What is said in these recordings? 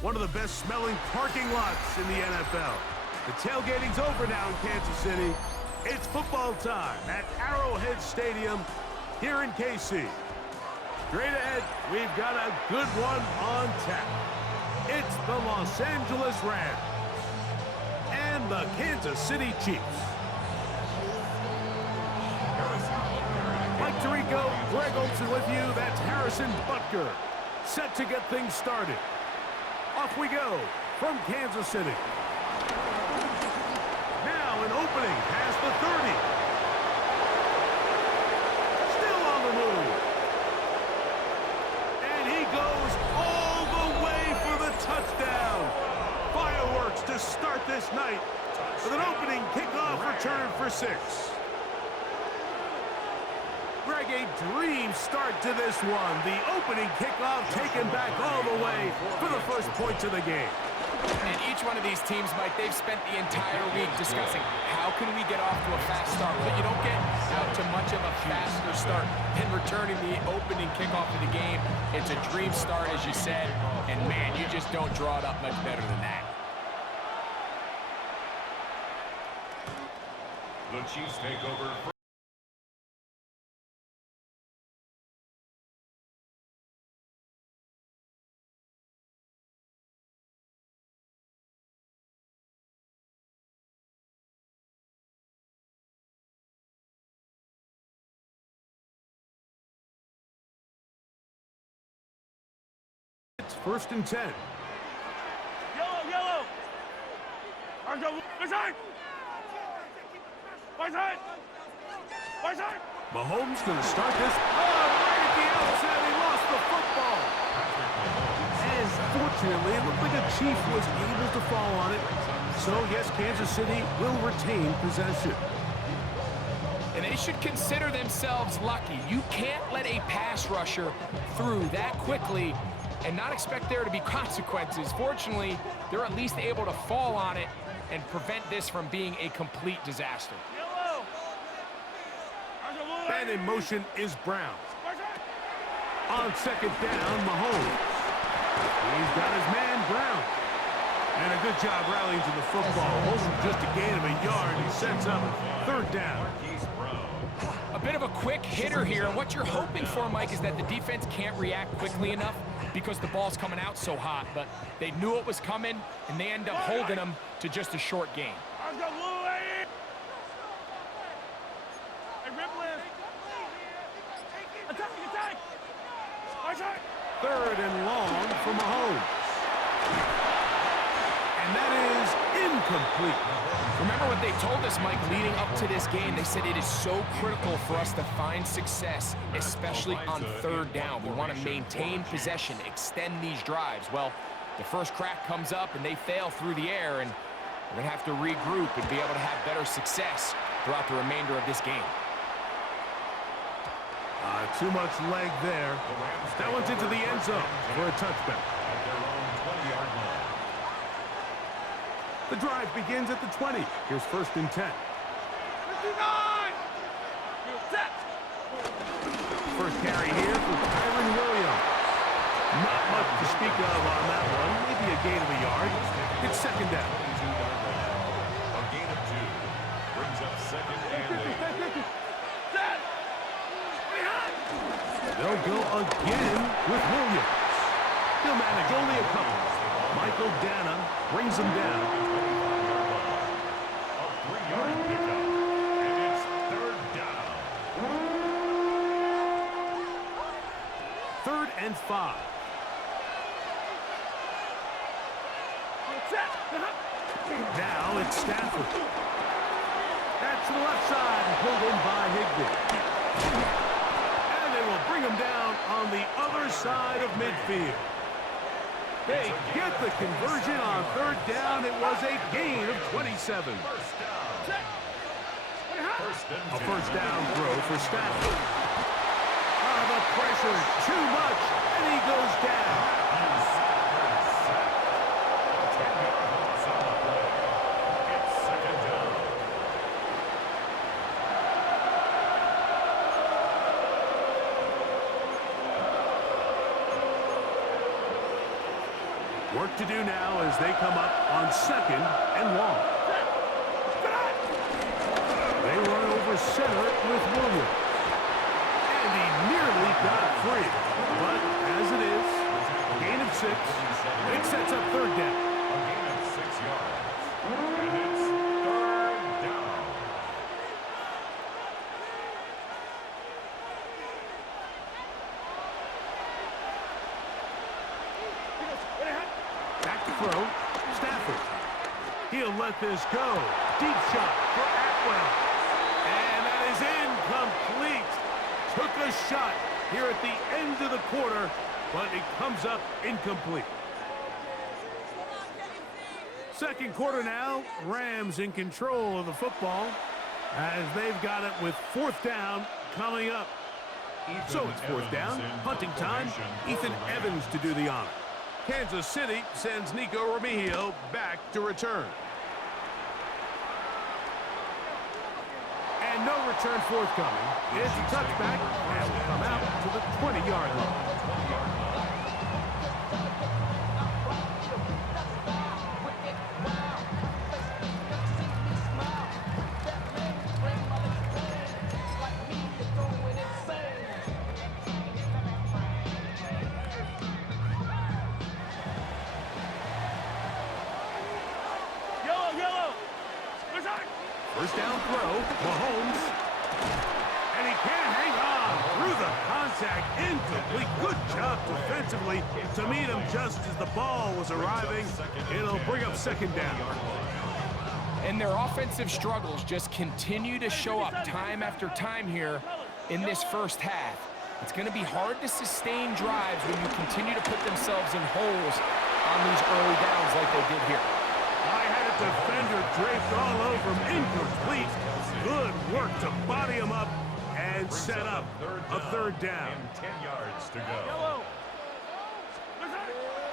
one of the best-smelling parking lots in the NFL. The tailgating's over now in Kansas City. It's football time at Arrowhead Stadium here in KC. Straight ahead, we've got a good one on tap. It's the Los Angeles Rams and the Kansas City Chiefs. Mike Tirico, Greg Olsen with you. That's Harrison Butker, set to get things started. Off we go from Kansas City. Now an opening past the 30. Still on the move. And he goes all the way for the touchdown. Fireworks to start this night with an opening kickoff return for 6. Greg, a dream start to this one. The opening kickoff taken back all the way for the first points of the game. And each one of these teams, Mike, they've spent the entire week discussing how can we get off to a fast start. But you don't get out to much of a faster start than returning the opening kickoff of the game. It's a dream start, as you said. And, man, you just don't draw it up much better than that. The Chiefs take over. It's 1st and 10. Yellow! Right side! Mahomes going to start this. Right at the outset, he lost the football. And fortunately, it looked like a Chief was able to fall on it. So, yes, Kansas City will retain possession. And they should consider themselves lucky. You can't let a pass rusher through that quickly and not expect there to be consequences. Fortunately, they're at least able to fall on it and prevent this from being a complete disaster. And in motion is Brown. On 2nd down, Mahomes. He's got his man, Brown. And a good job rallying to the football. Only just a gain of a yard. He sets up 3rd down. A bit of a quick hitter here, and what you're hoping for, Mike, is that the defense can't react quickly enough because the ball's coming out so hot, but they knew it was coming, and they end up holding them to just a short gain. Attack! 3rd and long for Mahomes. And that is incomplete. Remember what they told us, Mike, leading up to this game. They said it is so critical for us to find success, especially on 3rd down. We want to maintain possession, extend these drives. Well, the first crack comes up, and they fail through the air, and we're going to have to regroup and be able to have better success throughout the remainder of this game. Too much leg there. That one's into the end zone for a touchback. The drive begins at the 20. Here's 1st and 10. 59! First carry here for Kyron Williams. Not much to speak of on that one. Maybe a gain of a yard. It's 2nd down. A gain of 2 brings up 2nd and 8. They'll go again with Williams. He'll manage only a couple. Michael Dana brings him down. A 3-yard pickup, and it's 3rd down. 3rd and 5. Now it's Stafford. That's to the left side and pulled in by Higbee. Will bring him down on the other side of midfield. They get the conversion on 3rd down. It was a gain of 27. A 1st down throw for Stafford. The pressure, too much, and he goes down. Work to do now as they come up on 2nd and long. They run over center with Williams. And he nearly got free. But as it is, gain of 6. It sets up 3rd down. A gain of 6 yards. And it's 3rd down. Back to throw. Stafford. He'll let this go. Deep shot for Atwell. And that is incomplete. Took a shot here at the end of the quarter, but it comes up incomplete. 2nd quarter now. Rams in control of the football as they've got it with 4th down coming up. So it's 4th down. Punting time. Ethan Evans to do the honor. Kansas City sends Nico Remigio back to return. And no return forthcoming. It's a touchback and will come out to the 20-yard line. First down throw, Mahomes. And he can't hang on through the contact. Incomplete. Good job defensively to meet him just as the ball was arriving. It'll bring up 2nd down. And their offensive struggles just continue to show up time after time here in this first half. It's going to be hard to sustain drives when you continue to put themselves in holes on these early downs like they did here. I had a defender draped all over him. Incomplete. Good work to body him up and set up a 3rd down. And 10 yards to go.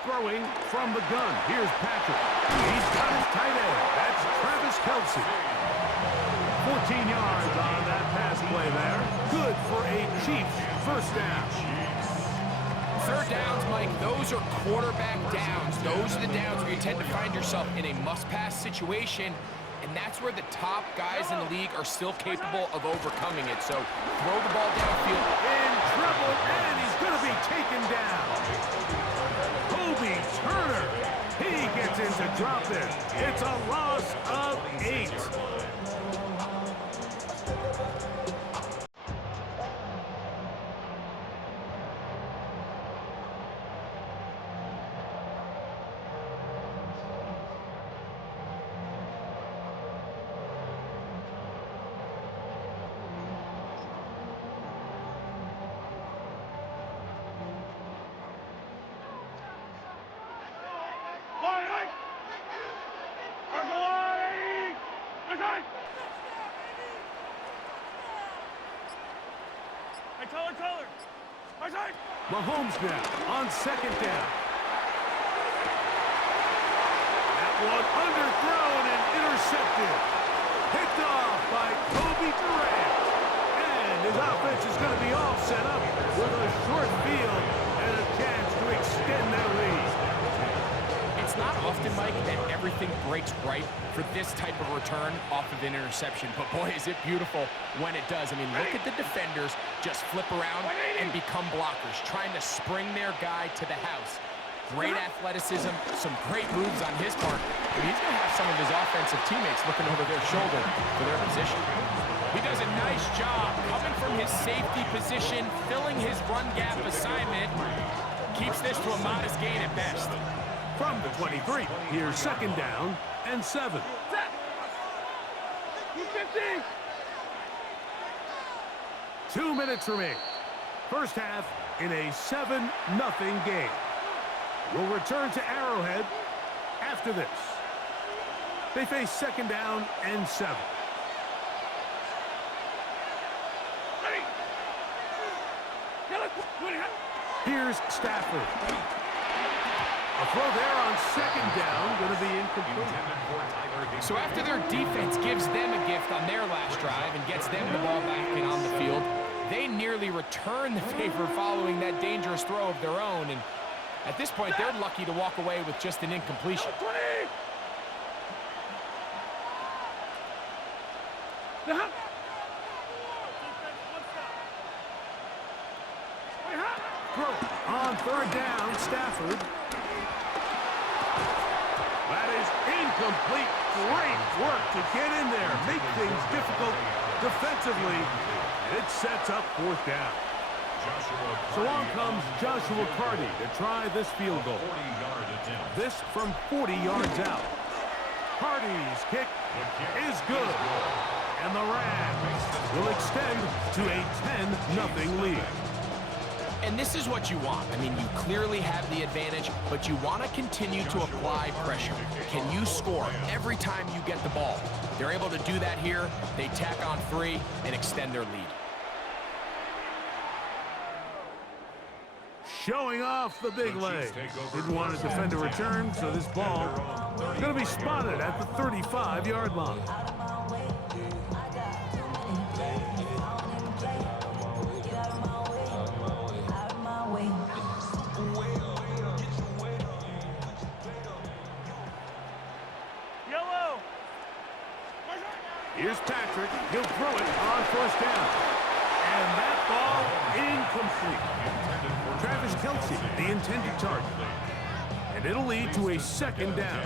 Throwing from the gun. Here's Patrick. He's got his tight end. That's Travis Kelce. 14 yards on that pass play there. Good for a Chiefs 1st down. 3rd downs, Mike, those are quarterback downs. Those are the downs where you tend to find yourself in a must-pass situation, and that's where the top guys in the league are still capable of overcoming it. So throw the ball downfield. In trouble, and he's going to be taken down. Kobe Turner. He gets in to drop it. It's a loss of 8. Mahomes now on 2nd down. That one underthrown and intercepted. Picked off by Kobe Durant. And his offense is going to be all set up with a short field and a chance to extend their lead. It's not often, Mike, that everything breaks right for this type of return off of an interception. But boy, is it beautiful when it does. I mean, look at the defenders just flip around and become blockers, trying to spring their guy to the house. Great athleticism, some great moves on his part. I mean, he's going to have some of his offensive teammates looking over their shoulder for their position. He does a nice job coming from his safety position, filling his run gap assignment. Keeps this to a modest gain at best. From the 23, here's 2nd down and 7. 2 minutes remain. First half in a 7-0 game. We'll return to Arrowhead after this. They face 2nd down and 7. Here's Stafford. A throw there on 2nd down, going to be incomplete. So after their defense gives them a gift on their last drive and gets them the ball back and on the field, they nearly return the favor following that dangerous throw of their own. And At this point, they're lucky to walk away with just an incompletion. 20. On third down, Stafford. That is incomplete. Great work to get in there. Make things difficult defensively. It sets up fourth down. So on comes Joshua Carty to try this field goal. This from 40 yards out. Carty's kick is good. And the Rams will extend to a 10-0 lead. And this is what you want. I mean, you clearly have the advantage, but you want to continue to apply pressure. Can you score every time you get the ball? They're able to do that here. They tack on 3 and extend their lead. Showing off the big leg. Didn't want to defend a return, so this ball is going to be spotted at the 35-yard line. Here's Patrick. He'll throw it on first down. And that ball incomplete. Travis Kelce, the intended target. And it'll lead to a second down.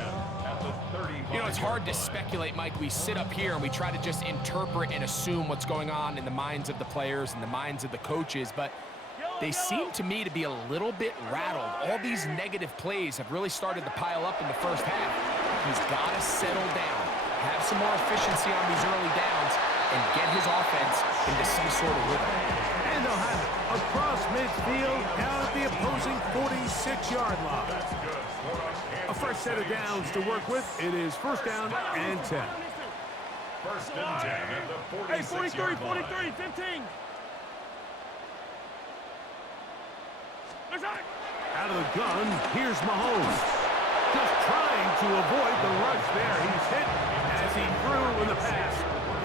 You know, it's hard to speculate, Mike. We sit up here and we try to just interpret and assume what's going on in the minds of the players and the minds of the coaches, but they seem to me to be a little bit rattled. All these negative plays have really started to pile up in the first half. He's got to settle down, have some more efficiency on these early downs, and get his offense into some sort of rhythm. And they'll have it across midfield, down at the opposing 46-yard line. A fresh set of downs to work with. It is first down and 10. First and 10 at the 46-yard Hey, 43, 43, 15. Out of the gun, here's Mahomes. Just trying to avoid the rush there. He's hit as he threw, and the pass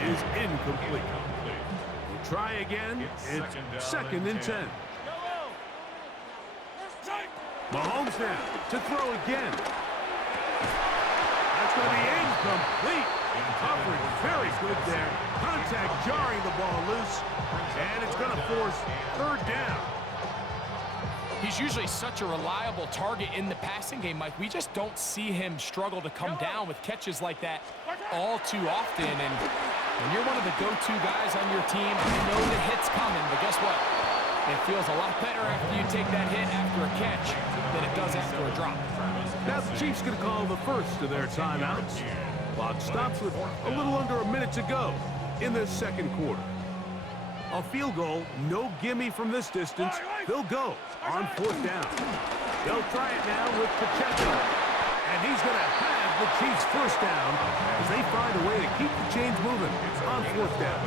is incomplete. We'll try again. It's second and 10. Mahomes now to throw again. That's going to be incomplete. Coverage very good there. Contact jarring the ball loose, and it's going to force third down. He's usually such a reliable target in the passing game, Mike. We just don't see him struggle to come down with catches like that all too often. And when you're one of the go-to guys on your team, you know the hit's coming. But guess what? It feels a lot better after you take that hit after a catch than it does after a drop. Now the Chiefs going to call the first of their timeouts. Clock stops with a little under a minute to go in the second quarter. A field goal, no gimme from this distance. They'll go on fourth down. They'll try it now with Pacheco. And he's going to have the Chiefs first down as they find a way to keep the chains moving on fourth down.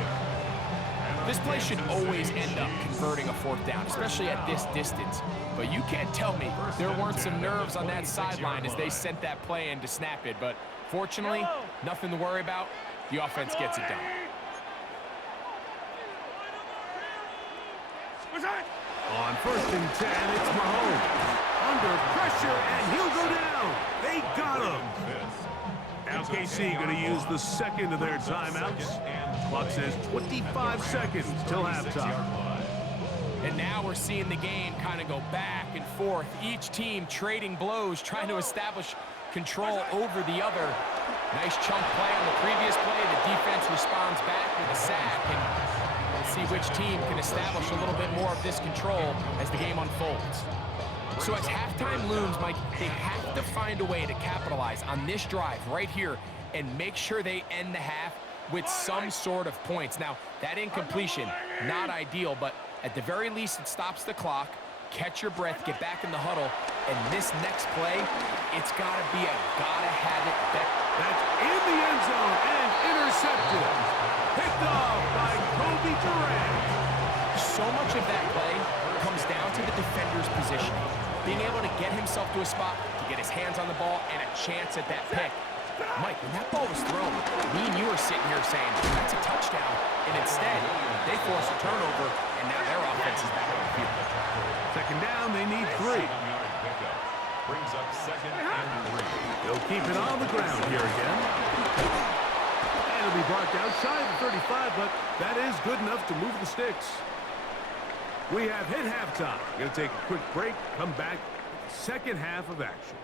This play should always end up converting a fourth down, especially at this distance. But you can't tell me there weren't some nerves on that sideline as they sent that play in to snap it. But fortunately, nothing to worry about. The offense gets it done. On first and 10, it's Mahomes. Under pressure, and he'll go down. They got him. Now KC going to use the second of their timeouts. Clock says 25 seconds till halftime. And now we're seeing the game kind of go back and forth. Each team trading blows, trying to establish control over the other. Nice chunk play on the previous play. The defense responds back with a sack. And we'll see which team can establish a little bit more of this control as the game unfolds. So as halftime looms, Mike, they have to find a way to capitalize on this drive right here and make sure they end the half with some sort of points. Now, that incompletion, not ideal, but at the very least, it stops the clock. Catch your breath, get back in the huddle, and this next play, it's got to be a gotta-have-it bet. That's in the end zone and intercepted. Picked off by Kobe Durant. So much of that play comes down to the defender's positioning. Being able to get himself to a spot, to get his hands on the ball, and a chance at that pick. Mike, when that ball was thrown, me and you were sitting here saying, that's a touchdown. And instead, they forced a turnover, and now their offense is back on the field. Second down, they need 3. pickup. Brings up second and 3. He'll keep it on the ground here again. And it'll be brought down shy of the 35, but that is good enough to move the sticks. We have hit halftime. Going to take a quick break, come back, second half of action.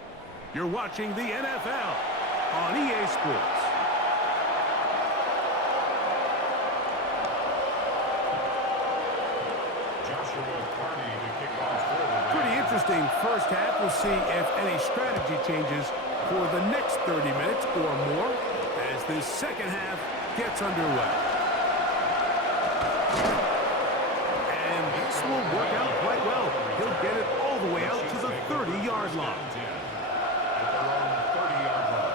You're watching the NFL on EA Sports. Pretty interesting first half. We'll see if any strategy changes for the next 30 minutes or more as this second half gets underway. And this will work out quite well. He'll get it all the way out to the 30-yard line. At their own 30-yard line.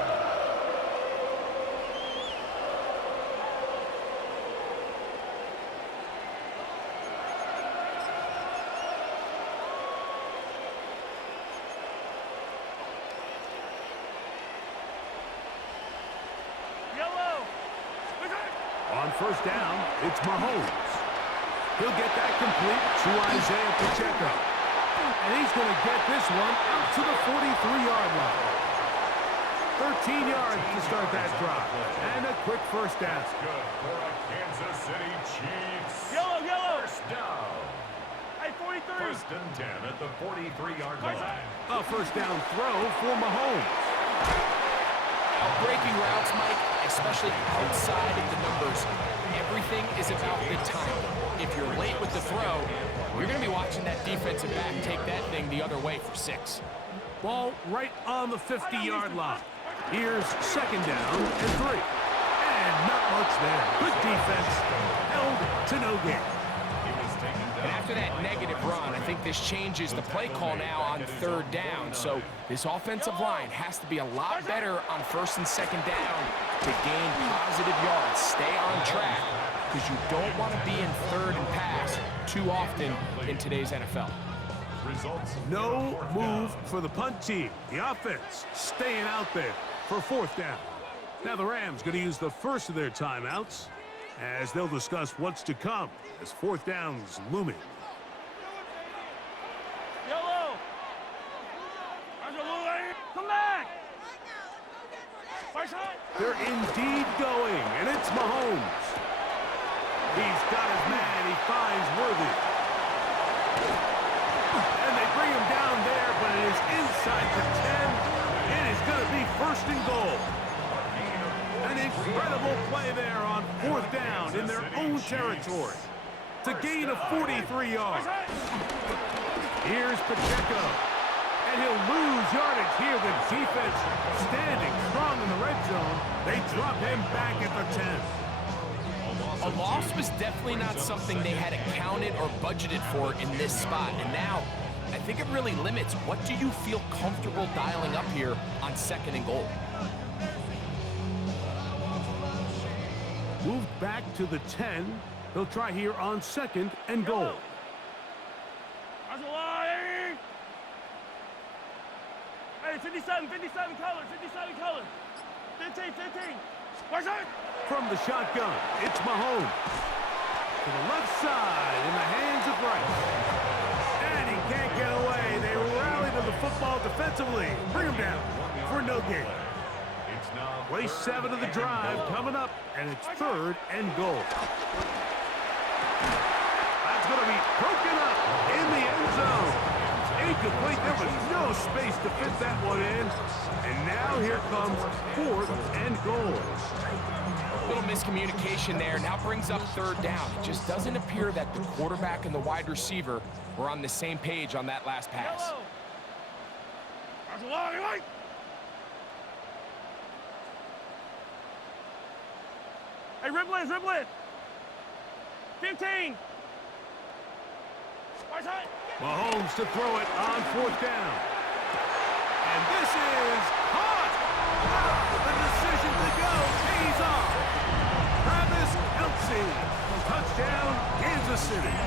On first down, it's Mahomes. He'll get that complete to Isaiah Pacheco. And he's going to get this one out to the 43-yard line. 13 yards to start that drive. And a quick first down. Good for a Kansas City Chiefs. Yellow. First down. Hey, 43. First and 10 at the 43-yard line. A first down throw for Mahomes. Breaking routes, Mike, especially outside of the numbers, everything is about the time. If you're late with the throw, you're going to be watching that defensive back take that thing the other way for 6. Ball right on the 50-yard line. Here's second down and 3. And not much there. Good defense. Held to no gain. And after that negative run, I think this changes the play call now on third down. So this offensive line has to be a lot better on first and second down to gain positive yards. Stay on track because you don't want to be in third and pass too often in today's NFL. No move for the punt team. The offense staying out there for fourth down. Now the Rams going to use the first of their timeouts as they'll discuss what's to come as fourth down's looming. Yellow. Come back. They're indeed going, and it's Mahomes. He's got his man. He finds Worthy. And they bring him down there, but it is inside the 10. It is going to be first and goal. An incredible play there on fourth down in their own territory to gain of 43 yards. Here's Pacheco, and he'll lose yardage here. The defense standing strong in the red zone. They drop him back at the 10. A loss was definitely not something they had accounted or budgeted for in this spot. And now, I think it really limits what do you feel comfortable dialing up here on second and goal. Moved back to the 10. They'll try here on second and goal. Hey, 57 color, 57 color. 15. From the shotgun, it's Mahomes. To the left side in the hands of Rice. And he can't get away. They rally to the football defensively. Bring him down for no gain. Play 7 of the drive coming up, and it's third and goal. That's going to be broken up in the end zone. Incomplete. There was no space to fit that one in. And now here comes fourth and goal. A little miscommunication there. Now brings up third down. It just doesn't appear that the quarterback and the wide receiver were on the same page on that last pass. Hey, Riblet. 15. Mahomes to throw it on fourth down. And this is caught. The decision to go pays off. Travis Kelce. Touchdown, Kansas City.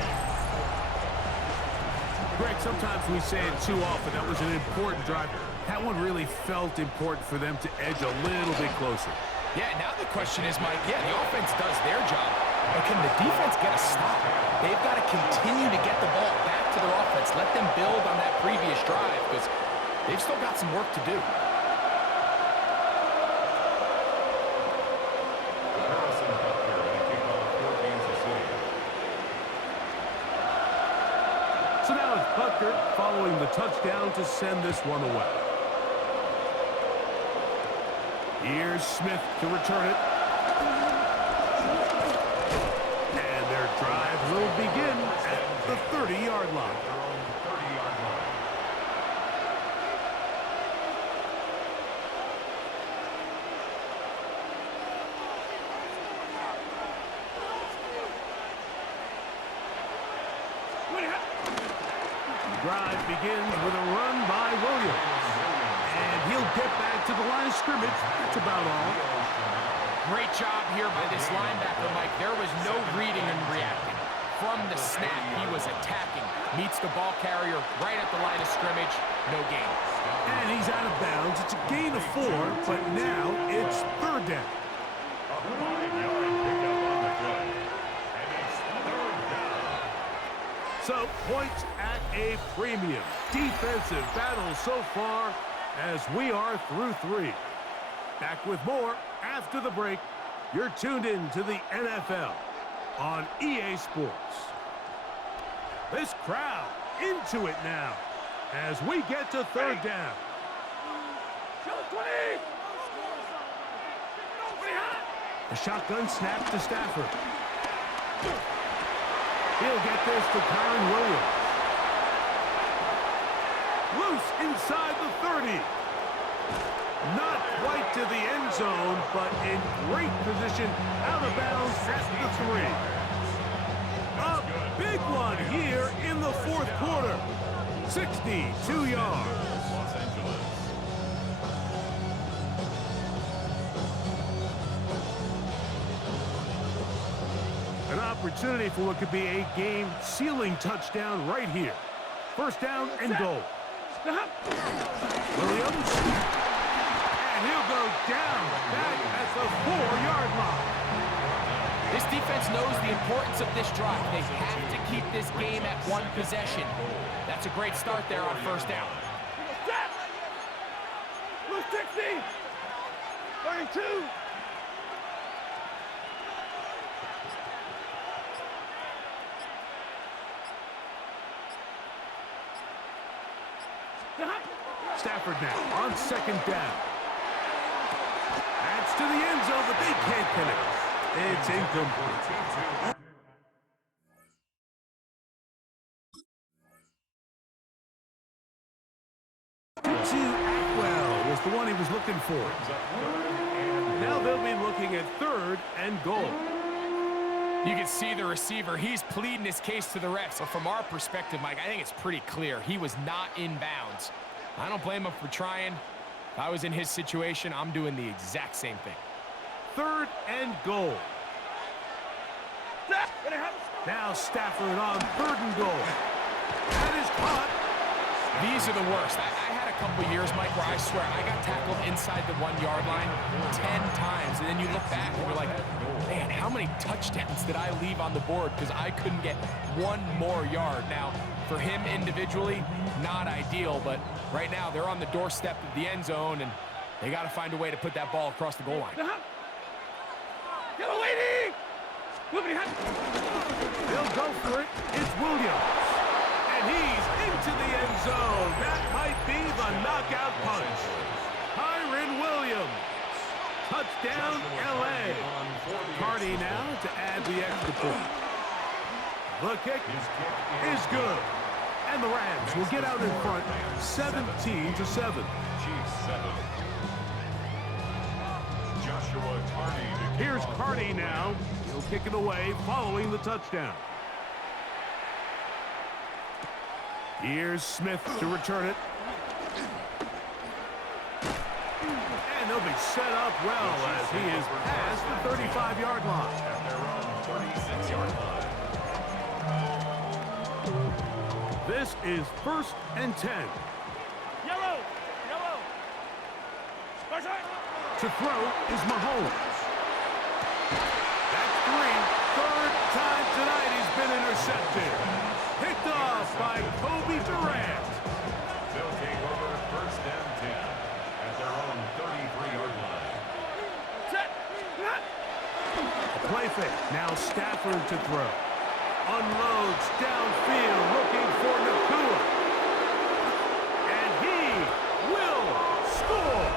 Greg, sometimes we say it too often. That was an important drive. That one really felt important for them to edge a little bit closer. Yeah, now the question is, Mike, the offense does their job, but can the defense get a stop? They've got to continue to get the ball back to their offense. Let them build on that previous drive because they've still got some work to do. So now it's Butker following the touchdown to send this one away. Here's Smith to return it. And their drive will begin at the 30-yard line. Drive begins with a run by Williams. And he'll get back to the line of scrimmage. That's about all. Great job here by this linebacker, Mike. There was no reading and reacting. From the snap, he was attacking. Meets the ball carrier right at the line of scrimmage. No gain. And he's out of bounds. It's a gain of 4, but now it's third down. A 5-yard pickup on the play. And it's third down. So points at a premium. Defensive battle so far as we are through 3. Back with more after the break. You're tuned in to the NFL on EA Sports. This crowd into it now as we get to third down. A shotgun snap to Stafford. He'll get this to Kyron Williams. Loose inside the 30. Not quite to the end zone, but in great position, out of bounds at the 3. A big one here in the fourth quarter. 62 yards. Los Angeles. An opportunity for what could be a game-sealing touchdown right here. First down and goal. Williams. And he'll go down back at the 4-yard line. This defense knows the importance of this drive. They have to keep this game at 1 possession. That's a great start there on first down. Lose 60. 32. Stafford now on second down. That's to the end zone, but they can't connect. It's incomplete. To Atwell was the one he was looking for. Now they'll be looking at third and goal. You can see the receiver. He's pleading his case to the refs. So from our perspective, Mike, I think it's pretty clear. He was not in bounds. I don't blame him for trying. If I was in his situation, I'm doing the exact same thing. Third and goal. Now Stafford on third and goal. That is caught. These are the worst. I had a couple years, Mike, where I swear I got tackled inside the 1-yard line 10 times. And then you look back and you're like, man, how many touchdowns did I leave on the board because I couldn't get 1 more yard? Now, for him individually, not ideal, but right now they're on the doorstep of the end zone, and they got to find a way to put that ball across the goal line. Yellow lady! They'll go for it. It's Williams. And he's into the end zone. That might be the knockout punch. Kyron Williams. Touchdown, L.A. Cardi now to add the extra point. The kick is good. And the Rams will get out in front 17-7. Joshua Carney. Here's Cardi now. He'll kick it away following the touchdown. Here's Smith to return it. And they'll be set up well as he is past the 35-yard line. At their own 36-yard line. This is first and 10. Yellow. Yellow. To throw is Mahomes. That's 3. Third time tonight he's been intercepted. Picked off by Kobe Durant. They'll take over first and 10 at their own 33-yard line. Set. A play fake. Now Stafford to throw. Unloads downfield looking for Nakua. And he will score.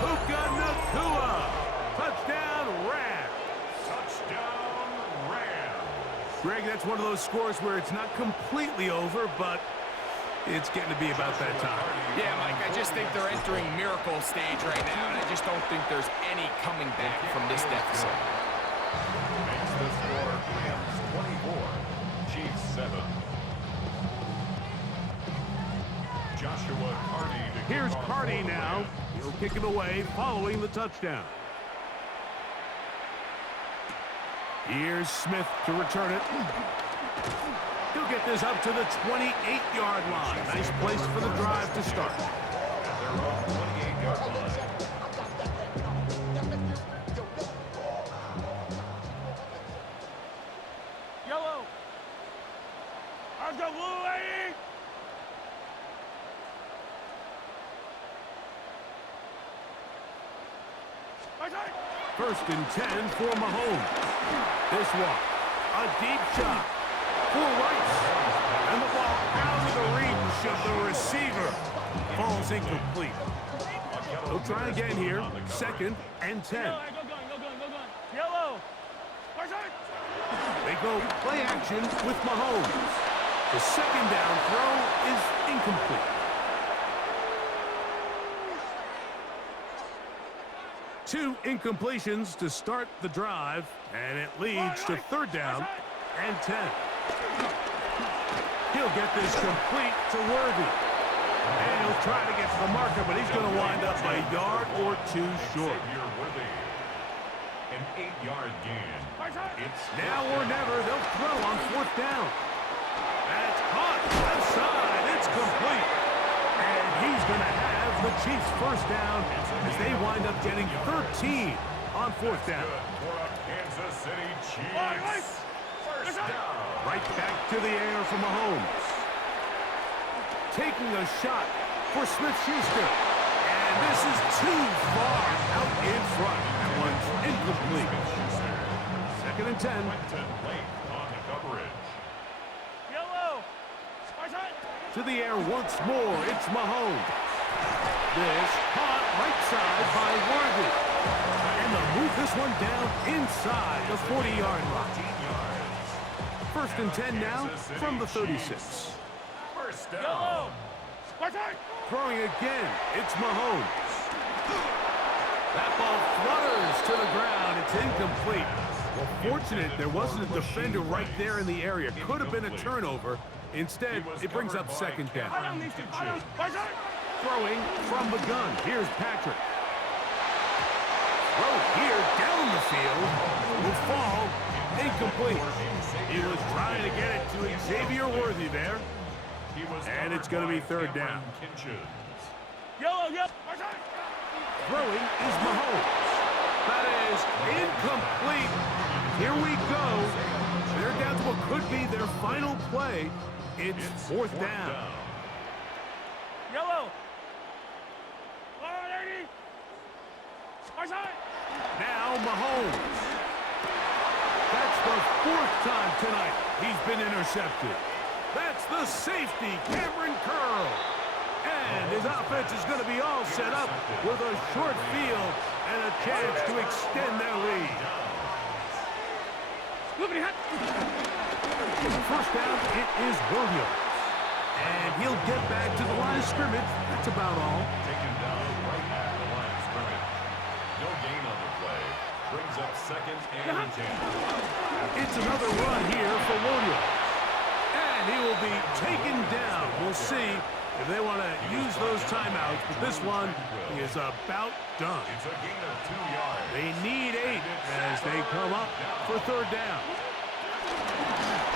Puka Nakua. Touchdown Rams. Touchdown, Rams. Greg, that's one of those scores where it's not completely over, but it's getting to be about that time. Yeah, Mike, I just think they're entering miracle stage right now, and I just don't think there's any coming back from this deficit. Makes the score Rams 24, Chiefs 7. Joshua Carty to kick Here's off Carty for the now. Rams. He'll kick it away following the touchdown. Here's Smith to return it. He'll get this up to the 28-yard line. Nice place for the drive to start. At their own 28-yard line. Yellow. Let's go, blue lady. First and 10 for Mahomes. This one, a deep shot for Rice. And the ball out of the reach of the receiver. Falls incomplete. He'll try again here. Second and 10. Go going. Yellow. They go play action with Mahomes. The second down throw is incomplete. 2 incompletions to start the drive, and it leads to third down and 10. He'll get this complete to Worthy. And he'll try to get to the marker, but he's going to wind up a yard or 2 short. Xavier Worthy. An 8-yard gain. It's Now or never, they'll throw on fourth down. That's caught left side. It's complete. And he's going to have the Chiefs first down as they wind up getting 13 on fourth down. good for a Kansas City Chiefs. First down. Right back to the air for Mahomes. Taking a shot for Smith-Schuster. And this is too far out in front. That one's incomplete. Second and 10. Quentin Lake on the coverage. Yellow. To the air once more. It's Mahomes. This caught right side by Worthy. And they'll move this one down inside the 40-yard line. 14 yards. First and 10 now from the 36. First down. Yellow. Throwing again, it's Mahomes. That ball flutters to the ground. It's incomplete. Well, fortunate there wasn't a defender right there in the area. Could have been a turnover. Instead, it brings up second down. Throwing from the gun. Here's Patrick. Throw here down the field. Will fall. Incomplete. He was trying to get it to Xavier Worthy there. And it's going to be third down. Yellow. Throwing is Mahomes. That is incomplete. Here we go. They're down to what could be their final play. It's fourth down. Yellow. Now Mahomes. That's the 4th time tonight he's been intercepted. That's the safety, Cameron Curl. And his offense is going to be all set up with a short field and a chance to extend their lead. First down, it is Williams. And he'll get back to the line of scrimmage. That's about all. Taken down right at the line of scrimmage. No gain on the play. Brings up second and 10. It's another run here for Williams. And he will be taken down. We'll see if they want to use those timeouts, but this one is about done. It's a gain of 2 yards. They need 8 as they come up for third down.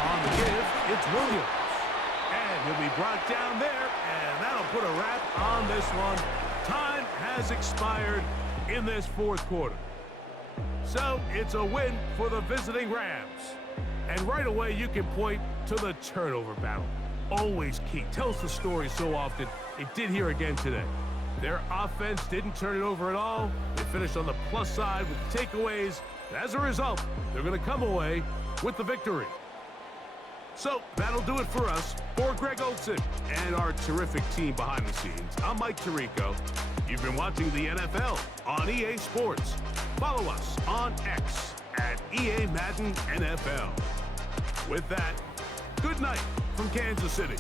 On the give, it's Williams. And he'll be brought down there, and that'll put a wrap on this one. Time has expired in this fourth quarter. So it's a win for the visiting Rams. And right away, you can point to the turnover battle. always key. Tells the story so often. It did here again today. Their offense didn't turn it over at all. They finished on the plus side with the takeaways. As a result, they're going to come away with the victory. So that'll do it for us. For Greg Olson and our terrific team behind the scenes, I'm Mike Tirico. You've been watching the NFL on EA Sports. Follow us on X at EA Madden NFL. With that, good night from Kansas City.